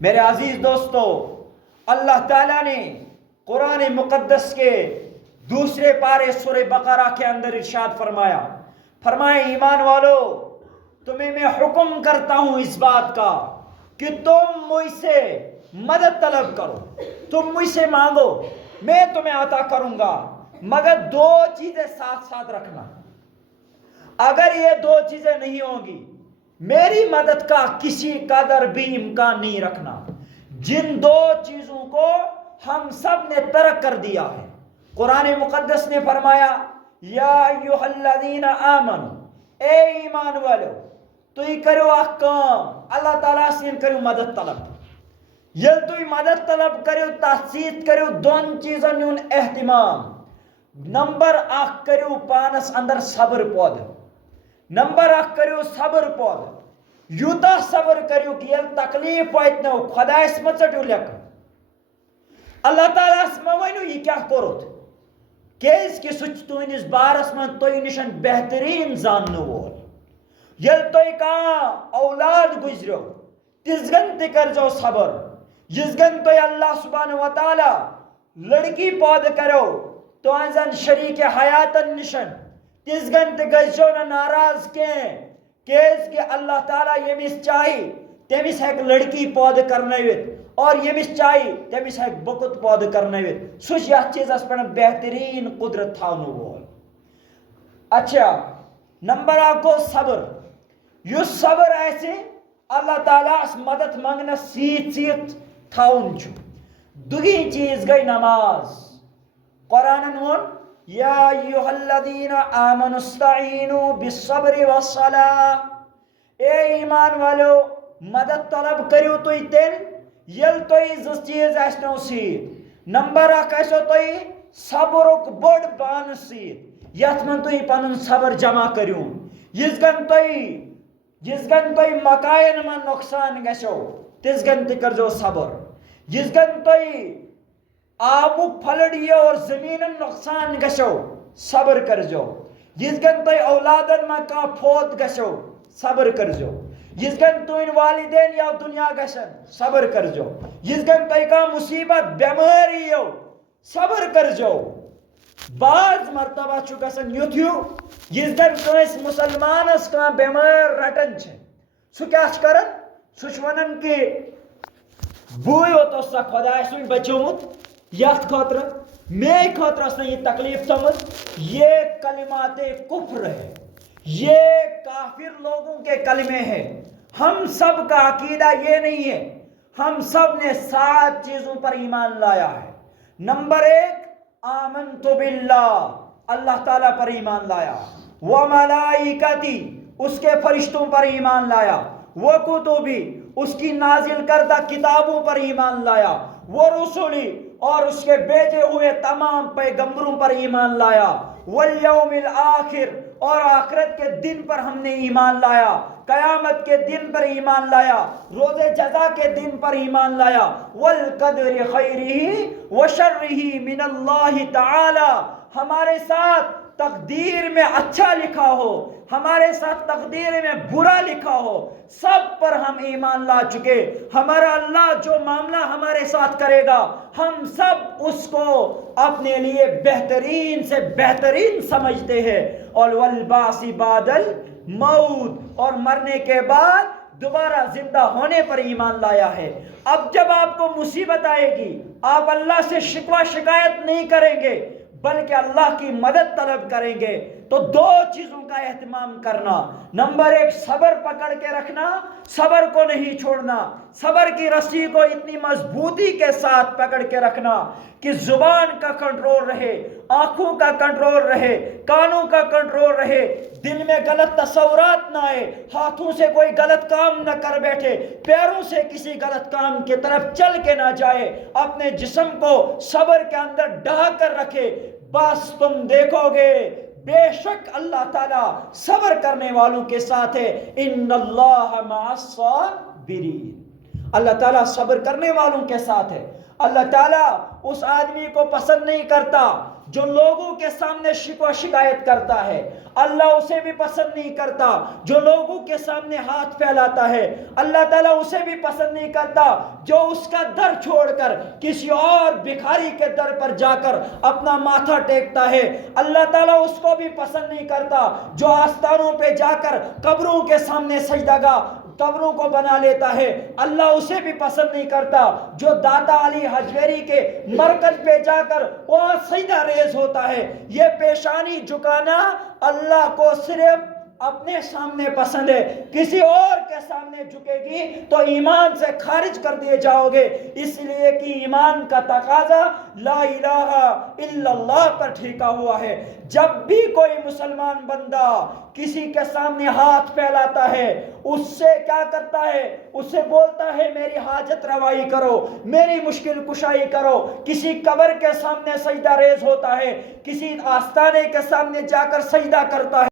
میرے عزیز دوستو، اللہ تعالیٰ نے قرآن مقدس کے دوسرے پارے سورہ بقرہ کے اندر ارشاد فرمایا ایمان والو، تمہیں میں حکم کرتا ہوں اس بات کا کہ تم مجھ سے مدد طلب کرو، تم مجھ سے مانگو، میں تمہیں عطا کروں گا، مگر دو چیزیں ساتھ ساتھ رکھنا۔ اگر یہ دو چیزیں نہیں ہوں گی، میری مدد کا کسی قدر بھی امکان نہیں رکھنا۔ جن دو چیزوں کو ہم سب نے ترک کر دیا ہے، قرآن مقدس نے فرمایا یا ایھا الذین آمنوا، اے ایمان والو، تُہۍ کرو اکھ کام، اللہ تعالیٰ سے کرو مدد طلب۔ یل تُہۍ مدد طلب کرو تتھ سۭتۍ کرو دون چیزن ہُنٛد اہتمام۔ نمبر اکھ کرو پانس اندر صبر پٲدٕ، نمبر اکھ کرو صبر پٲدٕ۔ یوٗتاہ صبر کٔرِو کہ ییٚلہِ تکلیٖف واتنو، خۄدایس مہ ژٔٹِو لیٚکھٕ، اللہ تعالیٰ ہس مہ ؤنِو یہِ کیٛاہ کوٚرُتھ، کیٛازِ سُہ چھُ تُہنٛدِس بارس منٛز تۄہہِ نِش بہتریٖن زاننہٕ وول۔ ییٚلہِ تۄہہِ کانٛہہ اولاد گُزریو، تِژھ گن تہِ کٔرۍزیو صبر۔ یِژھ گن تۄہہِ اللہ سبحانہ وتعالیٰ لڑکی پٲدٕ کرو تُہنٛزن شریٖکہِ حیاتن نِش، تِژھ گن تہِ گٔژھۍزیو نہٕ ناراض کینٛہہ، کیٛازِ کہ اللہ تعالیٰ ییٚمِس چاہہِ تٔمِس ہیٚکہِ لڑکی پٲدٕ کرنٲوِتھ، اور ییٚمِس چاہہِ تٔمِس ہیٚکہِ بۄکُت پٲدٕ کرنٲوِتھ۔ سُہ چھُ یتھ چیٖزس پٮ۪ٹھ بہتریٖن قدرت تھاونہٕ وول۔ اچھا، نمبر اکھ گوٚو صبر۔ یُس صبر آسہِ، اللہ تعالیٰ ہس مدد منگنس سۭتۍ سۭتۍ تھاوُن چھُ۔ دُگی چیٖز گٔے نماز۔ قرآنن ووٚن یا ایھا الذین آمنوا استعینوا بالصبر والصلاۃ، اے ایمان والو، مدد طلب کٔرِو تُہۍ تیٚلہِ ییٚلہِ تۄہہِ زٕ چیٖز آسنو سۭتۍ۔ نمبر اکھ آسیو تۄہہِ صبرُک بوٚڑ بانہٕ سۭتۍ، یتھ منٛز تُہۍ پنُن صبر جمع کٔرِو۔ یِژھ گن تۄہہِ مکاین منٛز نۄقصان گژھیو، تِژھ گن تہِ کٔرۍزیو صبر۔ یِژھ گن تۄہہِ آبُک پھلڑ یِیو اور زٔمیٖنن نۄقصان گژھیو، صبر کٔرۍزیو۔ یِژھ گن تۄہہِ اولادن منٛز کانٛہہ فوت گژھیو، صبر کٔرۍزیو۔ یِژھ گن تُہنٛدۍ والدین یا دُنیا گژھن، صبر کٔرۍزیو۔ یِژھ گن تۄہہِ کانٛہہ مُصیبت بٮ۪مٲرۍ یِیو، صبر کٔرۍزیو۔ بعض مرتبہ چھُ گژھان یُتھ ہیوٗ، یِژھ گن کٲنٛسہِ مُسلمانس کانٛہہ بٮ۪مٲرۍ رٹان چھِ، سُہ کیٛاہ چھُ کران؟ سُہ چھُ ونان کہ بٕے یوت اوسا خۄدایس وۄنۍ بچومُت، یتھ خٲطرٕ میے خٲطرٕ ٲس نہٕ یہِ تکلیٖف تھٲومٕژ۔ یہ کلمات کفر ہے، یہ کافر لوگوں کے کلمے ہیں۔ ہم سب کا عقیدہ یہ نہیں ہے۔ ہم سب نے 7 چیزوں پر ایمان لایا ہے۔ نمبر 1، آمنت باللہ، اللہ تعالیٰ پر ایمان لایا، وملائکتی، اس کے فرشتوں پر ایمان لایا، وکتبی، اس کی نازل کردہ کتابوں پر ایمان لایا، ورسلی، اور اس کے بھیجے ہوئے تمام پیغمبروں پر ایمان لایا، والیوم الآخر، اور آخرت کے دن پر ہم نے ایمان لایا، قیامت کے دن پر ایمان لایا، روز جزا کے دن پر ایمان لایا، والقدر خیرہ وشرہ من اللہ تعالی، ہمارے ساتھ تقدیر میں اچھا لکھا ہو، ہمارے ساتھ تقدیر میں برا لکھا ہو، سب پر ہم ایمان لا چکے۔ ہمارا اللہ جو معاملہ ہمارے ساتھ کرے گا، ہم سب اس کو اپنے لیے بہترین سے بہترین سمجھتے ہیں۔ اور والبعث بعد الموت، اور مرنے کے بعد دوبارہ زندہ ہونے پر ایمان لایا ہے۔ اب جب آپ کو مصیبت آئے گی، آپ اللہ سے شکوہ شکایت نہیں کریں گے، بلکہ اللہ کی مدد طلب کریں گے۔ تو 2 چیزوں کا اہتمام کرنا۔ نمبر 1، صبر پکڑ کے رکھنا، صبر کو نہیں چھوڑنا، صبر کی رسی کو اتنی مضبوطی کے ساتھ پکڑ کے رکھنا کہ زبان کا کنٹرول رہے، آنکھوں کا کنٹرول رہے، کانوں کا کنٹرول رہے، دل میں غلط تصورات نہ آئے، ہاتھوں سے کوئی غلط کام نہ کر بیٹھے، پیروں سے کسی غلط کام کی طرف چل کے نہ جائے، اپنے جسم کو صبر کے اندر ڈھا کر رکھے۔ بس تم دیکھو گے بے شک اللہ تعالیٰ صبر کرنے والوں کے ساتھ ہے۔ ان اللہ مع الصابرین، اللہ تعالیٰ صبر کرنے والوں کے ساتھ ہے۔ اللہ تعالیٰ اس آدمی کو پسند نہیں کرتا جو لوگوں کے سامنے شکوہ شکایت کرتا ہے۔ اللہ اسے بھی پسند نہیں کرتا جو لوگوں کے سامنے ہاتھ پھیلاتا ہے۔ اللہ تعالیٰ اسے بھی پسند نہیں کرتا جو اس کا در چھوڑ کر کسی اور بھکاری کے در پر جا کر اپنا ماتھا ٹیکتا ہے۔ اللہ تعالیٰ اس کو بھی پسند نہیں کرتا جو آستانوں پہ جا کر قبروں کے سامنے سجدہ گاہ قبروں کو بنا لیتا ہے۔ اللہ اسے بھی پسند نہیں کرتا جو داتا علی حجویری کے مرکز پہ جا کر وہاں سجدہ ریز ہوتا ہے۔ یہ پیشانی جھکانا اللہ کو صرف اپنے سامنے پسند ہے، کسی اور کے سامنے جھکے گی تو ایمان سے خارج کر دیے جاؤ گے، اس لیے کہ ایمان کا تقاضا لا الہ الا اللہ پر ٹھیکا ہوا ہے۔ جب بھی کوئی مسلمان بندہ کسی کے سامنے ہاتھ پھیلاتا ہے، اس سے کیا کرتا ہے؟ اس سے بولتا ہے میری حاجت روائی کرو، میری مشکل کشائی کرو۔ کسی قبر کے سامنے سجدہ ریز ہوتا ہے، کسی آستانے کے سامنے جا کر سجدہ کرتا ہے۔